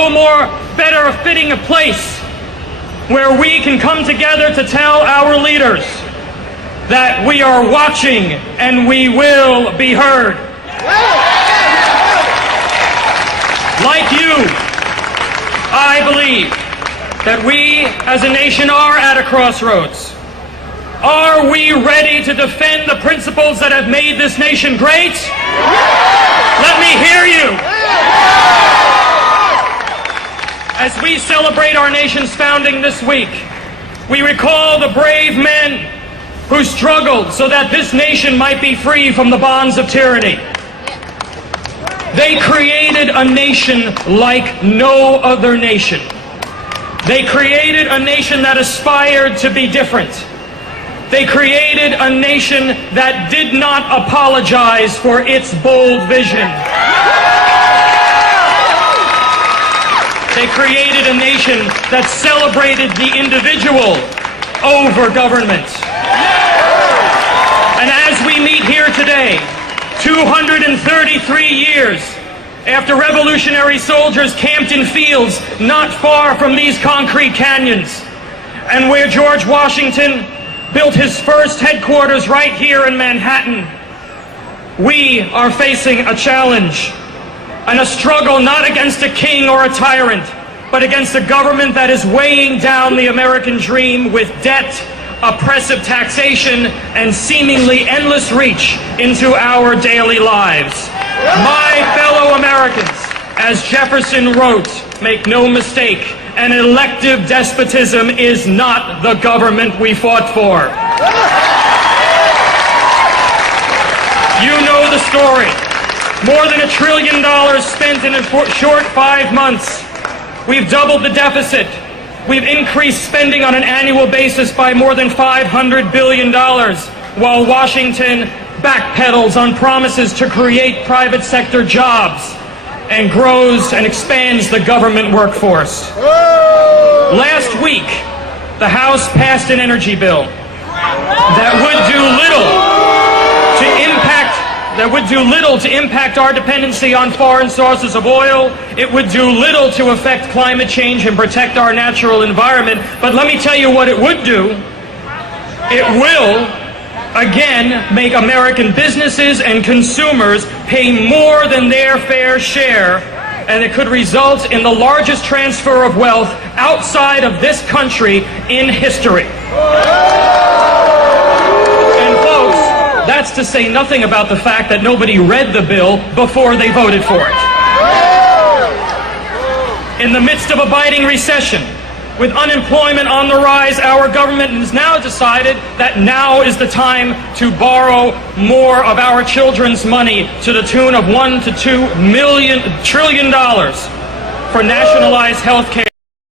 no more better fitting a place where we can come together to tell our leaders that we are watching and we will be heard. Like you, I believe that we as a nation are at a crossroads. Are we ready to defend the principles that have made this nation great? Let me hear you. As we celebrate our nation's founding this week, we recall the brave men who struggled so that this nation might be free from the bonds of tyranny. They created a nation like no other nation. They created a nation that aspired to be different. They created a nation that did not apologize for its bold vision. They created a nation that celebrated the individual over government. And as we meet here today, 233 years after revolutionary soldiers camped in fields not far from these concrete canyons, and where George Washington built his first headquarters right here in Manhattan, we are facing a challenge and a struggle not against a king or a tyrant, but against a government that is weighing down the American dream with debt, oppressive taxation, and seemingly endless reach into our daily lives. My fellow Americans, as Jefferson wrote, make no mistake, an elective despotism is not the government we fought for. You know the story. More than $1 trillion spent in a short 5 months. We've doubled the deficit. We've increased spending on an annual basis by more than $500 billion, while Washington backpedals on promises to create private sector jobs and grows and expands the government workforce. Last week, the House passed an energy bill that would do little to impact our dependency on foreign sources of oil. It would do little to affect climate change and protect our natural environment. But let me tell you what it would do. It will, again, make American businesses and consumers pay more than their fair share, and it could result in the largest transfer of wealth outside of this country in history. And folks, that's to say nothing about the fact that nobody read the bill before they voted for it. In the midst of a biting recession, with unemployment on the rise, our government has now decided that now is the time to borrow more of our children's money to the tune of $1 to $2 trillion for nationalized health care.